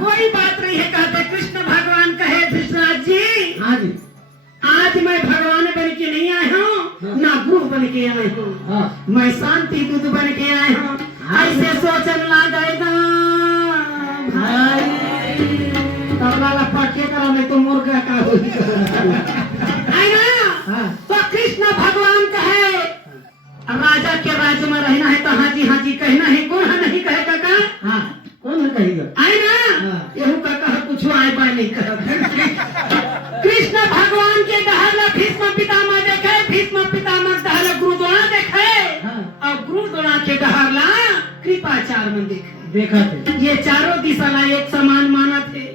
कोई बात नहीं है। कहते कृष्ण भगवान कहे धृतराज जी, आज मैं भगवान बन के नहीं आया हूँ, ना गुरु बन के आया हूँ, मैं शांति दूत बन के आया हूँ। ऐसे सोचन लागेगा भाई तबला पटे करा नहीं तो मुर्गा का हो तो कृष्ण भगवान कहे राजा के राज्य में रहना है तो हाँ जी कहना है। कौन है नहीं कहेगा का? हाँ कौन है कहेगा? आए ना यहू का कहा कुछ आए बाय नहीं कहा। कृष्ण भगवान के दहला भीष्म पितामह देखे, भीष्म पितामह दहला गुरुद्वारा देखे और गुरुद्वारा के दहला कृपाचार्य में देखा थे। ये चारों दिशा एक समान माना थे।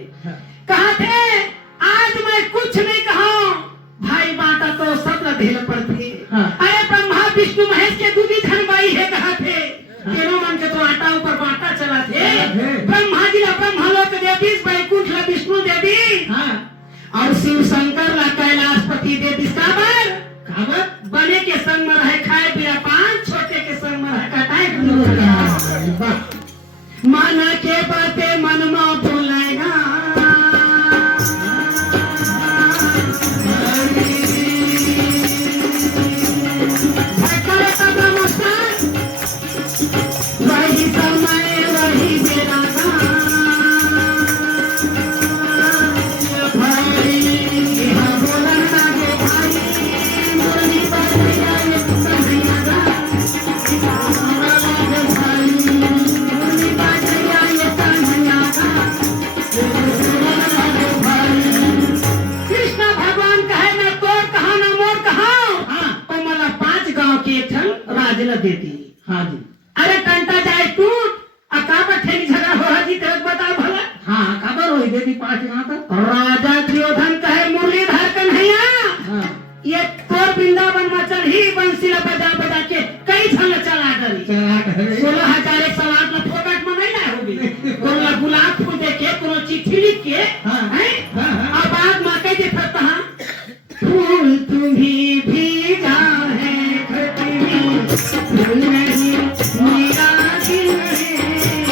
कहा थे आज मैं कुछ नहीं कहा भाई बाटा तो सब ढेल पर थे। अरे ब्रह्मा विष्णु महेश के दूधी धनबाई है कहा थे। तेरो मन के तो आटा ऊपर बाटा चला थे। ब्रह्मा जी ला ब्रह्मलोक देवी, वैकुंठ ला विष्णु देवी और शिव शंकर ला कैलाशपति देवी। काबर बने के संग में रहे खाए पिया पान, छोटे के संग में रहे कटाए माना के बातें मन में भूलेगा। वही समय वही बेरा देती। हाँ जी। अरे कंटा जाए टूट अकाबर ठेली झगड़ा हो जी तेरे बता भला। हाँ खबर हो देती 5 गांव तक। राजा दुर्योधन कहे मुरलीधर कन्हैया ये तोर वृंदावन में चल ही बंसीला बजा बजा के कई झल चला करी 16,000 एक सवाल में फोकट में नहीं ना होगी। कोनो गुलाब फूल देके कोनो चिट्ठी लिख के और बाद में कह दे फता फूल तुम्ही भीगा है नहीं मेरा दिल है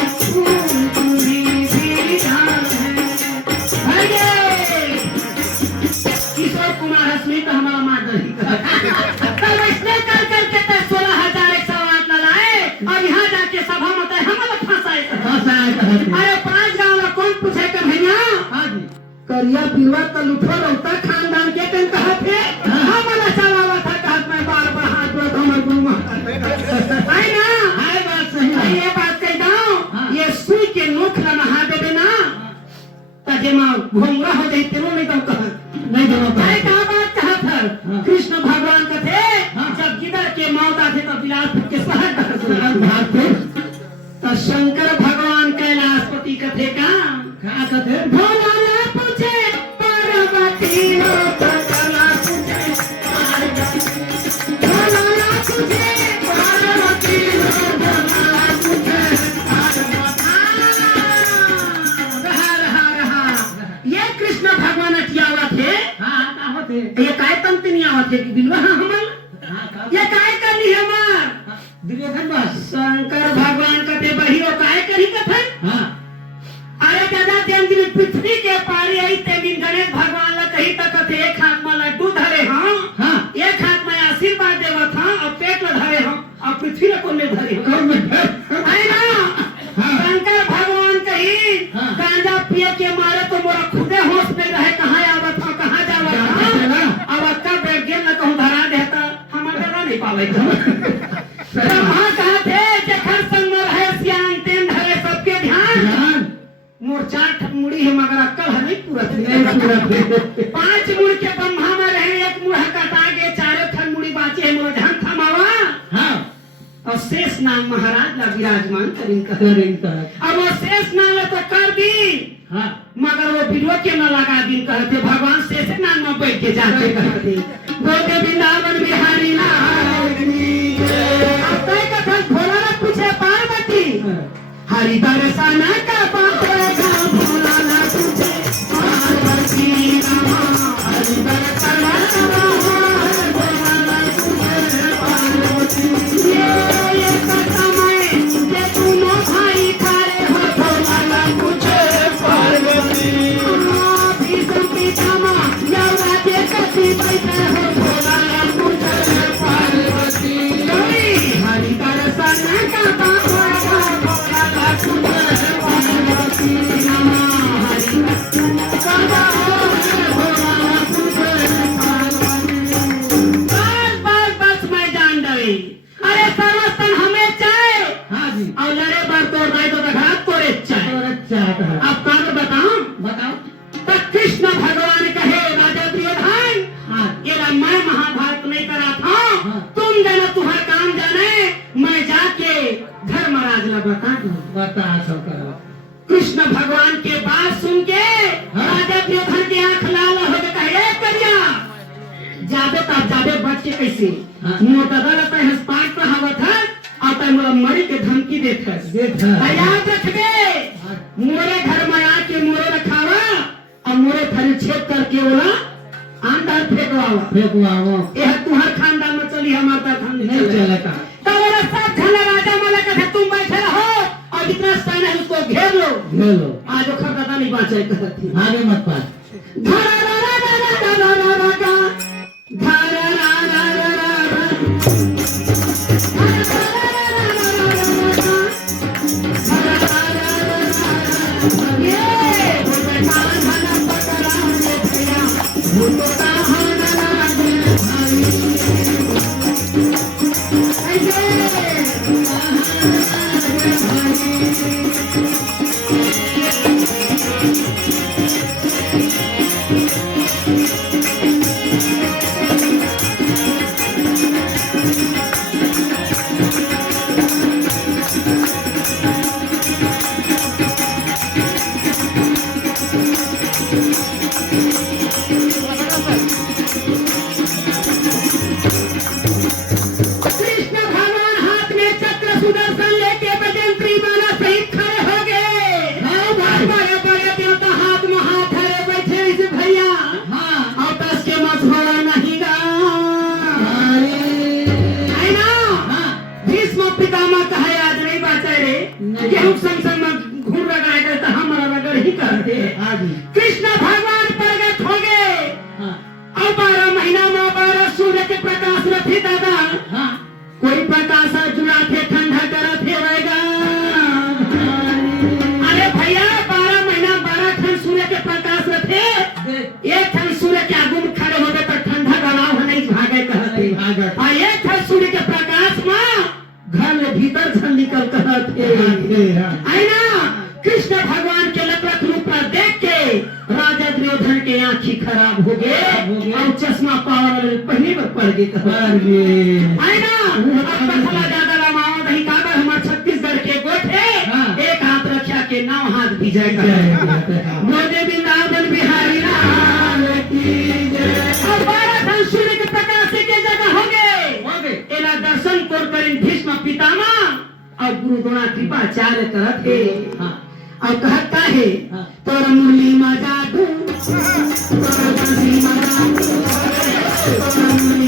बिलवा तलुठो रहता खानदान के कन कहा थे हम वाला चलावा था कहत मैं बार बार हाथ जोड़ हमर गुरु महाराज आई ना है बात सही है ये बात कह दो ये सुई के नोख ला नहा देबे ना ताजे मां घोंगा हो जाई तेरो नहीं तो कह नहीं देनो भाई का बात कहा था कृष्ण भगवान का थे जब गिदड़ के मौत आथे तो बिलासपुर के शहर भाग थे तो शंकर भगवान कैलाशपति कथे का क्या कथे भोला पूछे पार्वती नो भोला पूछे भोला पूछे पार्वती नो भोला पूछे रहा ये कृष्ण भगवान अटियावा थे हां का होते ये काय तंतनी आवत है कि बिलवा हमल ये काय करनी है मार दुर्योधन बस शंकर भगवान कथे बहियो काय करी कथन हां अरे दादा तेन दिन पृथ्वी के पारी आई ते दिन गणेश भगवान ला कही तक थे एक हाथ में लड्डू धरे हां एक हाथ में आशीर्वाद देवत हां और पेट में धरे हां और पृथ्वी ला कोन में धरे हां आई ना शंकर भगवान कही गांजा पिए के मारे तो मोरा खुदे होश में रहे कहां आवत हां कहां जावत अब अक्का बैठ गेल न कहूं धरा देता हमर डरा नहीं पावे हां कहा थे जखर संग में रहे सियान तेन धरे सबके ध्यान मोर्चा मुड़ी है मगर अक्कल है नहीं पूरा 5 मुड़ के ब्रह्मा में रहे एक मुड़ कटा गए चारों थन मुड़ी बाचे है मोर ध्यान थमावा हां और शेष नाग महाराज ला विराजमान करिन अब वो शेष नाग तो कर दी हां मगर वो बिरवा के न लगा दिन कहते भगवान शेष नाग में बैठ के जाते कहते बोले वृंदावन बिहारी नागनी अब कई कथा भोला ने पूछे पार्वती हरि दर्शन का पात्र भोला ना तुझे पार्वती हरि दर्शन भोला ना तुझे पार्वती ये कथा में जे तुम भाई खारे हो भोला ना तुझे पार्वती भी संपीता मां यौरा के कति बैठे हो भोला ना तुझे पार्वती हरि दर्शन का पात्र कृष्ण भगवान कहे राजा दुर्योधन ये मैं महाभारत नहीं करा था तुम जानो तुम्हारा काम जाने मैं जाके धर्मराज ला बता कृष्ण भगवान के बात सुन के राजा दुर्योधन की आंख लाल हो गई कहे करिया जाबे तब जाबे बच के कैसे मोटा रहता है स्पार्ट पर हवा था आता मोरा मरी के धमकी देता याद रखबे मोरे घर में आके मोरे रखावा और मोरे थाली छेद करके बोला अंदर फेंकवाओ यह तुम्हार खानदान में चली हमारा खान नहीं चलेगा तो बोला सब झला राजा माला का तुम बैठे रहो और जितना स्थान है उसको घेर लो आज वो खरदादा नहीं बाँचे कहती आगे मत पास धारा रा रा रा रा रा रा का धारा रा रा रा कृष्ण भगवान प्रकट हो गए और 12 महीना में 12 सूर्य के प्रकाश में थे दादा कोई प्रकाश जुड़ा थे ठंडा करा थे रहेगा। अरे भैया 12 महीना 12 ठंड सूर्य के प्रकाश में थे एक था सूर्य के प्रकाश में घर में भीतर से निकल कर थे आई ना कृष्ण भगवान के लकड़क रूप में देख के राजा दुर्योधन के आंखी खराब हो गए और चश्मा पावर पहले पर पड़ गए आई ना अब कथला ज्यादा रामाओ नहीं काबर हमारे छत्तीसगढ़ के गोठे एक हाथ रखा के 9 हाथ भी जाएगा बोले वृंदावन बिहारी लाल की जय और 12 धन सूर्य के प्रकाश के जगह हो गए एला दर्शन कर करें भीष्म पितामह और गुरु द्रोणाचार्य करत है और कहता है तोर मुरली मजा दूं तोर मुरली मजा दूं